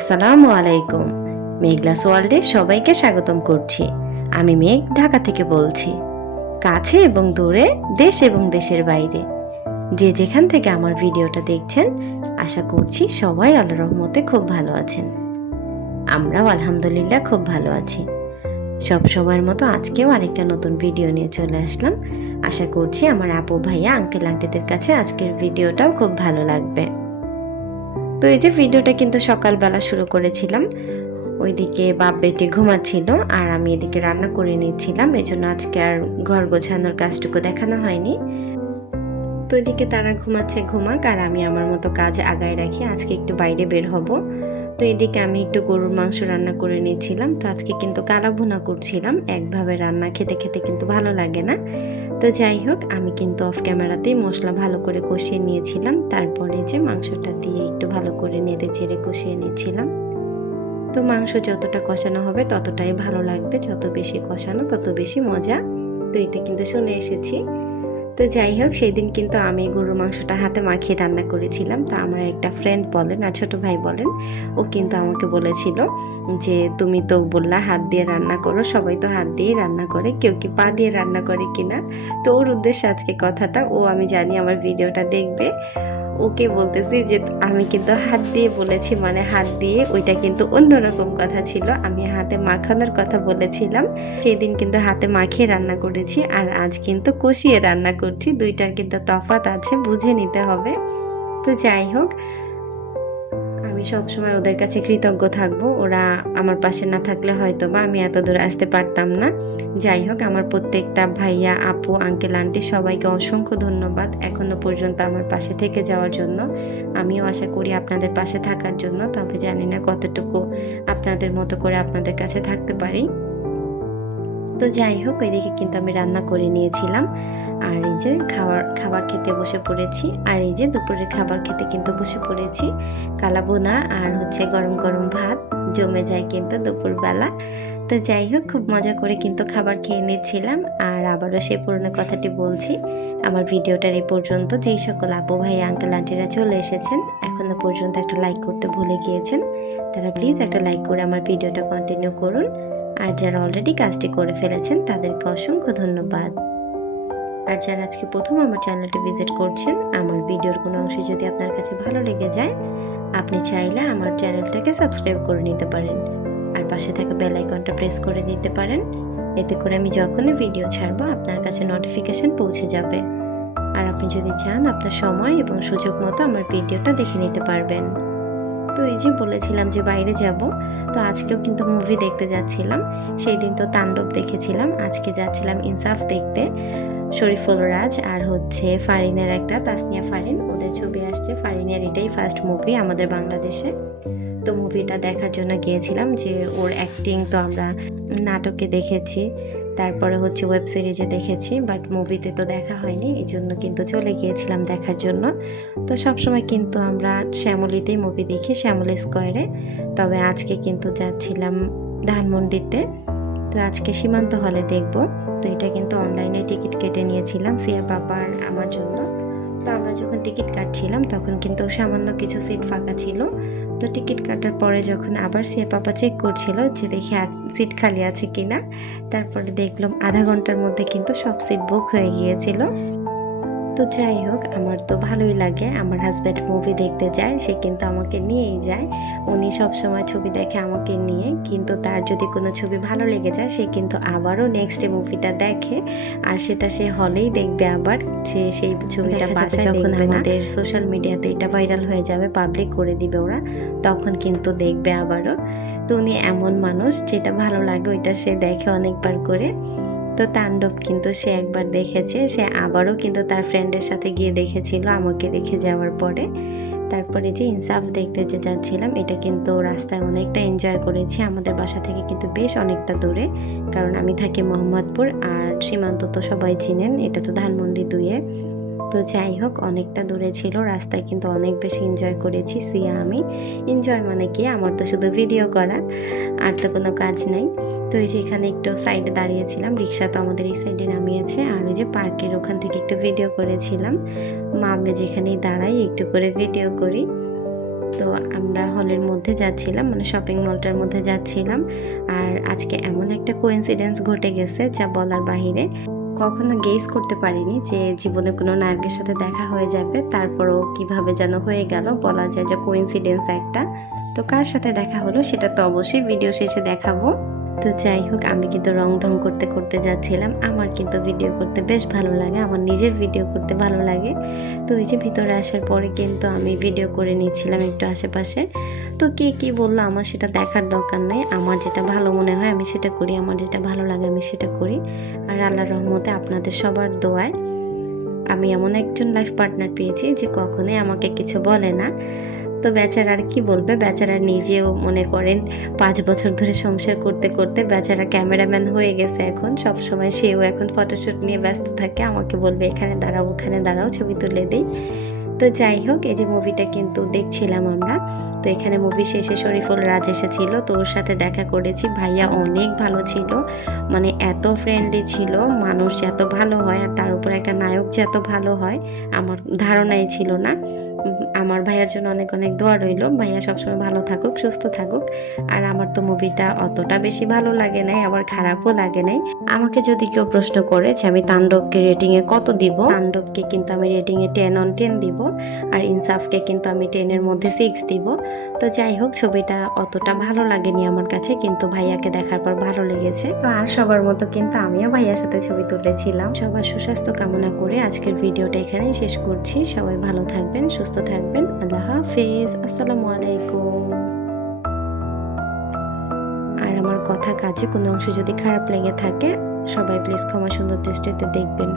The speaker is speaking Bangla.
আসসালামু আলাইকুম। মেঘলাস ওয়ার্ল্ডে সবাইকে স্বাগতম করছি। আমি মেঘ, ঢাকা থেকে বলছি। কাছে এবং দূরে, দেশ এবং দেশের বাইরে যে যেখান থেকে আমার ভিডিওটা দেখছেন, আশা করছি সবাই আল্লাহর রহমতে খুব ভালো আছেন। আমরাও আলহামদুলিল্লাহ খুব ভালো আছি। সব সময়ের মতো আজকেও আরেকটা নতুন ভিডিও নিয়ে চলে আসলাম। আশা করছি আমার আপু ভাইয়া আঙ্কেল আন্টিদের কাছে আজকের ভিডিওটাও খুব ভালো লাগবে। তো এই যে ভিডিওটা কিন্তু সকালবেলা শুরু করেছিলাম, ওইদিকে বাপ বেটি ঘুমাচ্ছিল আর আমি এদিকে রান্না করে নিচ্ছিলাম, এই জন্য আজকে আর ঘর গোছানোর কাজটুকু দেখানো হয়নি। তো এদিকে তারা ঘুমাচ্ছে, ঘুমাক, আর আমি আমার মতো কাজ আগায় রাখি। আজকে একটু বাইরে বের হব, তো এদিকে আমি একটু গরুর মাংস রান্না করে নিচ্ছিলাম। তো আজকে কিন্তু কালা ভুনা করছিলাম, একভাবে রান্না খেতে খেতে কিন্তু ভালো লাগে না। তো যাই হোক, আমি কিন্তু অফ ক্যামেরাতেই মশলা ভালো করে কষিয়ে নিয়েছিলাম, তারপরে যে মাংসটা দিয়ে একটু ভালো করে নেড়ে চেড়ে কষিয়ে নিচ্ছিলাম। তো মাংস যতটা কষানো হবে ততটাই ভালো লাগবে, যত বেশি কষানো তত বেশি মজা। তো এটা কিন্তু শুনে এসেছি। তো যাই হোক, সেই দিন কিন্তু আমি গরুর মাংসটা হাতে মাখিয়ে রান্না করেছিলাম। তো আমার একটা ফ্রেন্ড বলেন আর ছোট ভাই বলেন, ও কিন্তু আমাকে বলেছিল যে তুমি তো বললা হাত দিয়ে রান্না করো, সবাই তো হাত দিয়েই রান্না করে, কেউ কি পা দিয়ে রান্না করে কিনা। তো ওর উদ্দেশ্যে আজকে কথাটা, ও আমি জানি আমার ভিডিওটা দেখবে, ওকে বলতেছি যে আমি কিন্তু হাত দিয়ে বলেছি, মানে হাত দিয়ে ওইটা কিন্তু অন্যরকম কথা ছিল, আমি হাতে মাখানোর কথা বলেছিলাম। সেদিন কিন্তু হাতে মাখিয়ে রান্না করেছি আর আজ কিন্তু কষিয়ে রান্না করছি, দুইটার কিন্তু তফাৎ আছে, বুঝে নিতে হবে। তো যাই হোক, আমি সবসময় ওদের কাছে কৃতজ্ঞ থাকবো, ওরা আমার পাশে না থাকলে হয়তো বা আমি এত দূরে আসতে পারতাম না। যাই হোক, আমার প্রত্যেকটা ভাইয়া, আপু, আঙ্কেল, আন্টি সবাইকে অসংখ্য ধন্যবাদ এখনো পর্যন্ত আমার পাশে থেকে যাওয়ার জন্য। আমিও আশা করি আপনাদের পাশে থাকার জন্য, তবে জানি না কতটুকু আপনাদের মতো করে আপনাদের কাছে থাকতে পারি। তো যাই হোক, ওইদিকে কিন্তু আমি রান্না করে নিয়েছিলাম আর এই যে খাবার খেতে বসে পড়েছি। আর এই যে দুপুরের খাবার খেতে কিন্তু বসে পড়েছি, কালা বোনা আর হচ্ছে গরম গরম ভাত জমে যায় কিন্তু দুপুরবেলা। তো যাই হোক, খুব মজা করে কিন্তু খাবার খেয়ে নিচ্ছিলাম। আর আবারও সেই পুরনো কথাটি বলছি, আমার ভিডিওটার এই পর্যন্ত যেই সকল আপু ভাই আঙ্কেল আন্টিরা চলে এসেছেন, এখনো পর্যন্ত একটা লাইক করতে ভুলে গিয়েছেন, তারা প্লিজ একটা লাইক করে আমার ভিডিওটা কন্টিনিউ করুন। আর যারা অলরেডি কাজটি করে ফেলেছেন তাদেরকে অসংখ্য ধন্যবাদ। আর যারা আজকে প্রথম আমার চ্যানেলটি ভিজিট করছেন, আমার ভিডিওর কোনো অংশ যদি আপনার কাছে ভালো লেগে যায়, আপনি চাইলে আমার চ্যানেলটাকে সাবস্ক্রাইব করে নিতে পারেন আর পাশে থাকা বেল আইকনটা প্রেস করে দিতে পারেন। এতে করে আমি যখনই ভিডিও ছাড়বো আপনার কাছে নোটিফিকেশন পৌঁছে যাবে। আর আপনি যদি চান, আপনার সময় এবং সুযোগ মতো আমার ভিডিওটা দেখে নিতে পারবেন। তো এই যে বলেছিলাম যে বাইরে যাব, তো আজকেও কিন্তু মুভি দেখতে যাচ্ছিলাম। সেই দিন তো তাণ্ডব দেখেছিলাম, আজকে যাচ্ছিলাম ইনসাফ দেখতে। শরীফুল রাজ আর হচ্ছে ফারিনের একটা, তাসনিয়া ফারিন, ওদের ছবি আসছে। ফারিনের এটাই ফার্স্ট মুভি আমাদের বাংলাদেশে। তো মুভিটা দেখার জন্য গিয়েছিলাম, যে ওর অ্যাক্টিং তো আমরা নাটকে দেখেছি, তারপরে হচ্ছে ওয়েব সিরিজে দেখেছি, বাট মুভিতে তো দেখা হয়নি, এই জন্য কিন্তু চলে গিয়েছিলাম দেখার জন্য। তো সবসময় কিন্তু আমরা শ্যামলীতেই মুভি দেখি, শ্যামলী স্কোয়ারে। তবে আজকে কিন্তু যাচ্ছিলাম ধানমন্ডিতে। তো আজকে সীমান্ত হলে দেখব। তো এটা কিন্তু অনলাইনে টিকিট কেটে নিয়েছিলাম সিয়ার পাপার আমার জন্য। তো আমরা যখন টিকিট কাটছিলাম তখন কিন্তু সামান্য কিছু সিট ফাঁকা ছিল। তো টিকিট কাটার পরে যখন আবার সিয়ার পাপা চেক করছিল যে দেখি আর সিট খালি আছে কিনা, তারপরে দেখলাম আধা ঘন্টার মধ্যে কিন্তু সব সিট বুক হয়ে গিয়েছিল। তো যাই হোক, আমার তো ভালোই লাগে, আমার হাজব্যান্ড মুভি দেখতে যায়, সে কিন্তু আমাকে নিয়েই যায়। উনি সবসময় ছবি দেখে আমাকে নিয়ে, কিন্তু তার যদি কোনো ছবি ভালো লেগে যায় সে কিন্তু আবারও নেক্সট মুভিটা দেখে, আর সেটা সে হলেই দেখবে। আবার সে সেই ছবিটা বাসায় যখন আমাদের সোশ্যাল মিডিয়াতে এটা ভাইরাল হয়ে যাবে, পাবলিক করে দিবে ওরা, তখন কিন্তু দেখবে আবারও। তো উনি এমন মানুষ, যেটা ভালো লাগে ওইটা সে দেখে অনেকবার করে। তো তাণ্ডব কিন্তু সে একবার দেখেছে, সে আবারও কিন্তু তার ফ্রেন্ডের সাথে গিয়ে দেখেছিল আমাকে রেখে যাওয়ার পরে। তারপরে যে ইনসাফ দেখতে যে যাচ্ছিলাম, এটা কিন্তু রাস্তায় অনেকটা এনজয় করেছি। আমাদের বাসা থেকে কিন্তু বেশ অনেকটা দূরে, কারণ আমি থাকি মোহাম্মদপুর, আর সীমান্ত তো সবাই চিনেন, এটা তো ধানমন্ডি 2-এ। তো যাই হোক, অনেকটা দূরে ছিল, রাস্তায় কিন্তু অনেক বেশি এনজয় করেছি সিয়া আমি। এনজয় মানে কি, আমার তো শুধু ভিডিও করা, আর তো কোনো কাজ নেই। তো এই যে এখানে একটু সাইডে দাঁড়িয়েছিলাম, রিক্সা তো আমাদের এই সাইডে নামিয়েছে, আর ওই যে পার্কের ওখান থেকে একটু ভিডিও করেছিলাম। মা আমি যেখানেই দাঁড়াই একটু করে ভিডিও করি। তো আমরা হলের মধ্যে যাচ্ছিলাম, মানে শপিং মলটার মধ্যে যাচ্ছিলাম। আর আজকে এমন একটা কোইন্সিডেন্স ঘটে গেছে যা বলার বাহিরে। কখনো গেস করতে পারিনি যে জীবনে কোনো নায়কের সাথে দেখা হয়ে যাবে, তারপরও কিভাবে যেন হয়ে গেল, বলা যায় যে কোইন্সিডেন্স একটা। তো কার সাথে দেখা হলো সেটা তো অবশ্যই ভিডিও শেষে দেখাবো। তো যাই হোক, আমি কিন্তু রং ঢং করতে করতে যাচ্ছিলাম। আমার কিন্তু ভিডিও করতে বেশ ভালো লাগে, আমার নিজের ভিডিও করতে ভালো লাগে। তো এই যে ভিতরে আসার পরে কিন্তু আমি ভিডিও করে নিচ্ছিলাম একটু আশেপাশে। তো কে কী বললো আমার সেটা দেখার দরকার নেই, আমার যেটা ভালো মনে হয় আমি সেটা করি, আমার যেটা ভালো লাগে আমি সেটা করি। আর আল্লাহর রহমতে আপনাদের সবার দোয়ায় আমি এমন একজন লাইফ পার্টনার পেয়েছি যে কখনোই আমাকে কিছু বলে না। তো বেচারা আর কি বলবে, বেচারা নিজেও মনে করেন 5 বছর ধরে সংসার করতে করতে বেচারা ক্যামেরাম্যান হয়ে গেছে এখন। সব সময় সেও এখন ফটোশ্যুট নিয়ে ব্যস্ত থাকে, আমাকে বলবে এখানে দাঁড়াও ওখানে দাঁড়াও ছবি তুলে দিই। তো যাই হোক, এই যে মুভিটা কিন্তু দেখছিলাম আমরা। তো এখানে মুভি শেষে শরীফুল রাজ এসেছিল, তো ওর সাথে দেখা করেছি। ভাইয়া অনেক ভালো ছিল, মানে এত ফ্রেন্ডলি ছিল, মানুষ যে এত ভালো হয় আর তার উপর একটা নায়ক যে এত ভালো হয় আমার ধারণাই ছিল না। আমার ভাইয়ার জন্য অনেক অনেক দোয়া রইল, ভাইয়া সবসময় ভালো থাকুক সুস্থ থাকুক। আর আমার তো মুভিটা অতটা বেশি ভালো লাগে নাই, আবার খারাপও লাগে নাই। আমাকে যদি কেউ প্রশ্ন করে যে আমি তাণ্ডবকে রেটিংয়ে কত দিব, তাণ্ডবকে কিন্তু আমি রেটিংয়ে 10/10 দিব, আর ইনসাফকে কিন্তু আমি 10-এর মধ্যে 6 দিব। তো যাই হোক, ছবিটা অতটা ভালো লাগেনি আমার কাছে, কিন্তু ভাইয়াকে দেখার পর ভালো লেগেছে। তো আর সবার মতো কিন্তু আমিও ভাইয়ার সাথে ছবি তুলেছিলাম। সবার সুস্বাস্থ্য কামনা করে আজকের ভিডিওটা এখানেই শেষ করছি। সবাই ভালো থাকবেন, সুস্থ থাকবেন। আল্লাহ হাফেজ, আসসালামু আলাইকুম। আর আমার কথা কাজে কোনো অংশ যদি খারাপ লেগে থাকে, সবাই প্লিজ ক্ষমা সুন্দর দৃষ্টিতে দেখবেন।